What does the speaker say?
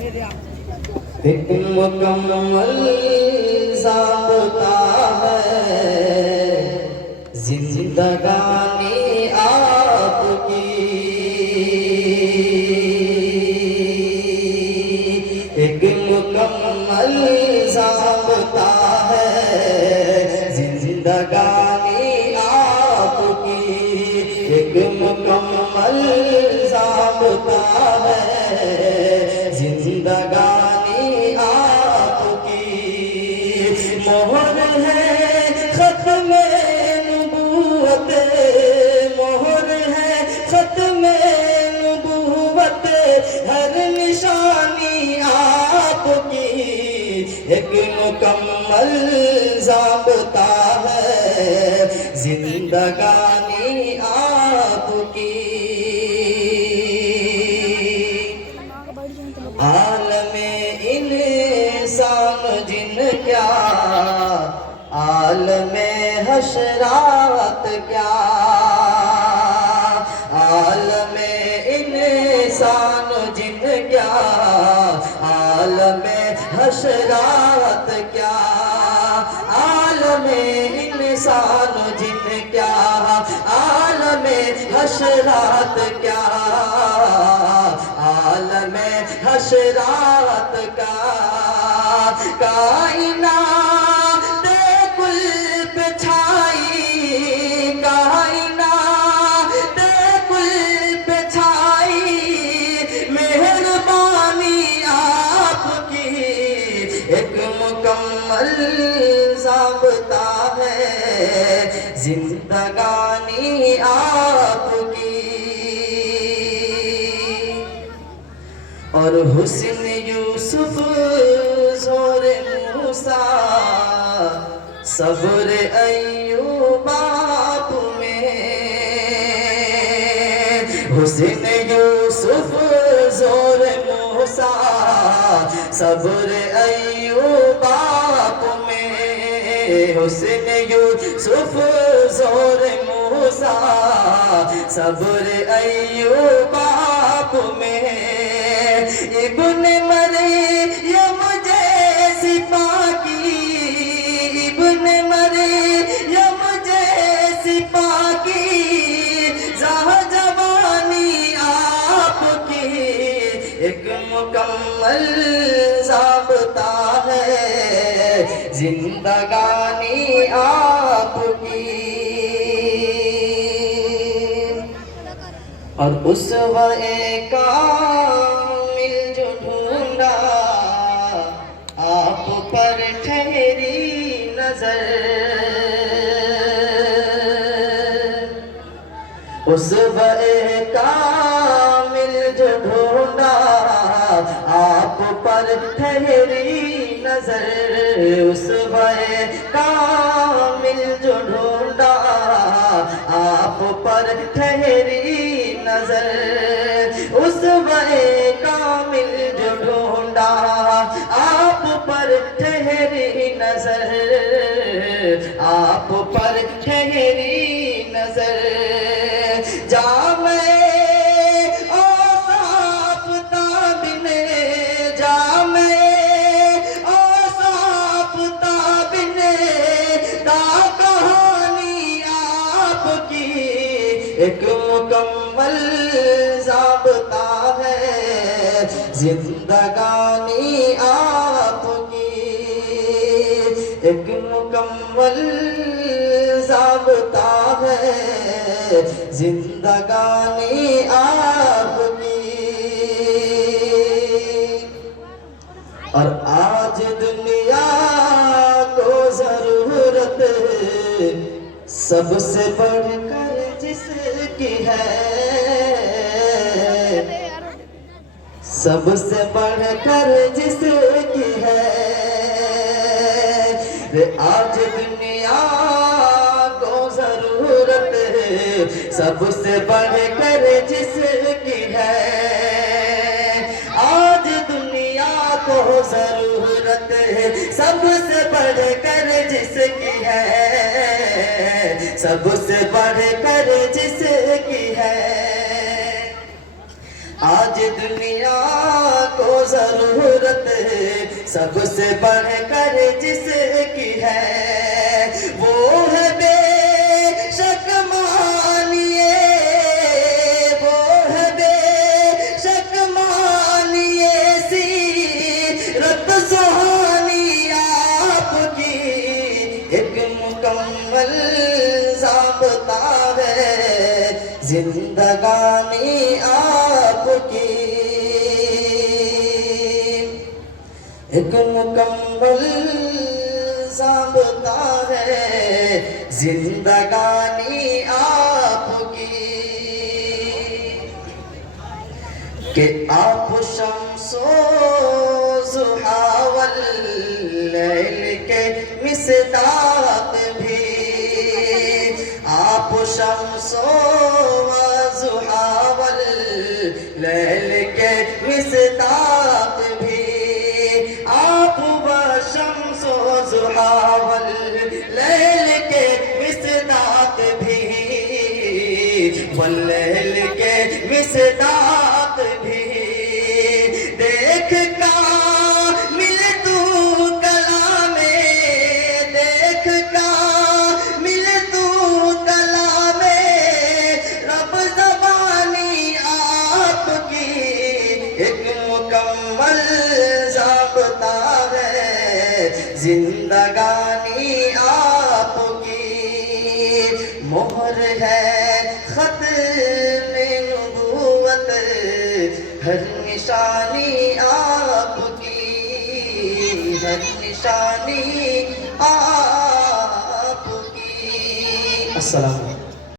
ایک مکمل ضابطہ ہے زندگانی آپ کی، ایک مکمل ضابطہ ہے زندگانی آپ کی، ایک مکمل ضابطہ ہے زندگانی آپ کی، مہر ہے ختم نبوت، مہر ہے ختم نبوت، ہر نشانی آپ کی، ایک مکمل ضابطہ ہے زندگانی آپ کی۔ عالم انسان جن کیا، عالم حشرات کیا، عالم انسان جن کیا، عالم حشرات کیا، عالم انسان جن کیا، عالم حشرات کیا، عالم حشرات کا، کائنات کل پہ چھائی، کائنات کل پہ چھائی مہربانی آپ کی، ایک مکمل ضابطہ ہے زندگانی آپ کی۔ اور حسن یوسف زور موسیٰ صبر ایوب آپ میں، حسن یوسف زور موسیٰ صبر ایوب آپ میں، حسن یوسف زور موسیٰ صبر ایوب آپ میں، ابن مریم جیسی پاکی، ابن مریم جیسی پاکی، جوانی آپ کی، ایک مکمل ضابطہ ہے زندگانی آپ کی۔ اور اسوہ کامل جو ڈھونڈا آپ پر ٹھہری نظر، اسوہ کامل جو ڈھونڈا آپ پر ٹھہری نظر، اسوہ کامل جو ڈھونڈا آپ پر ٹھہری نظر، اسوہ کامل جو ڈھونڈا آپ پر ٹھہری نظر، آپ پر ٹھہری نظر، جامع اوصاف تابن، جامع اوصاف تابن تا کہانی آپ کی، ایک مکمل ضابطہ ہے زندگانی آپ کی، ایک مکمل ضابطہ ہے زندگانی آپ کی۔ اور آج دنیا کو ضرورت سب سے بڑھ کر جس کی ہے، سب سے بڑھ کر جس کی ہے، آج دنیا کو ضرورت سب سے بڑھ کر جس کی ہے، آج دنیا کو ضرورت سب سے بڑھ کر جس کی ہے، سب سے بڑھ کر جس کی ہے، آج دنیا کو ضرورت سب سے بڑھ کر جس کی ہے، وہ ہے بے شک مانیے، وہ ہے بے شک مانیے سیرت سہانی آپ کی، ایک مکمل ضابطہ ہے زندگانی آپ کی، ایک مکمل ضابطہ ہے زندگانی آپ کی، کہ آپ شمس و ضحیٰ واللیل کے مصداق بھی، آپ شمس و ضحیٰ واللیل کے مصداق بھی، آپ و شمس و ضحیٰ واللیل کے مصداق بھی، واللیل کے مصداق بھی، دیکھ کامل تو کلام، دیکھ کامل تو کلام رب زبانی آپ کی، ایک مکمل ضابطہ ہے زندگانی آپ کی، مہر ہے ختم نبوت ہر نشانی آپ کی، ہر نشانی آپ کی۔ السلام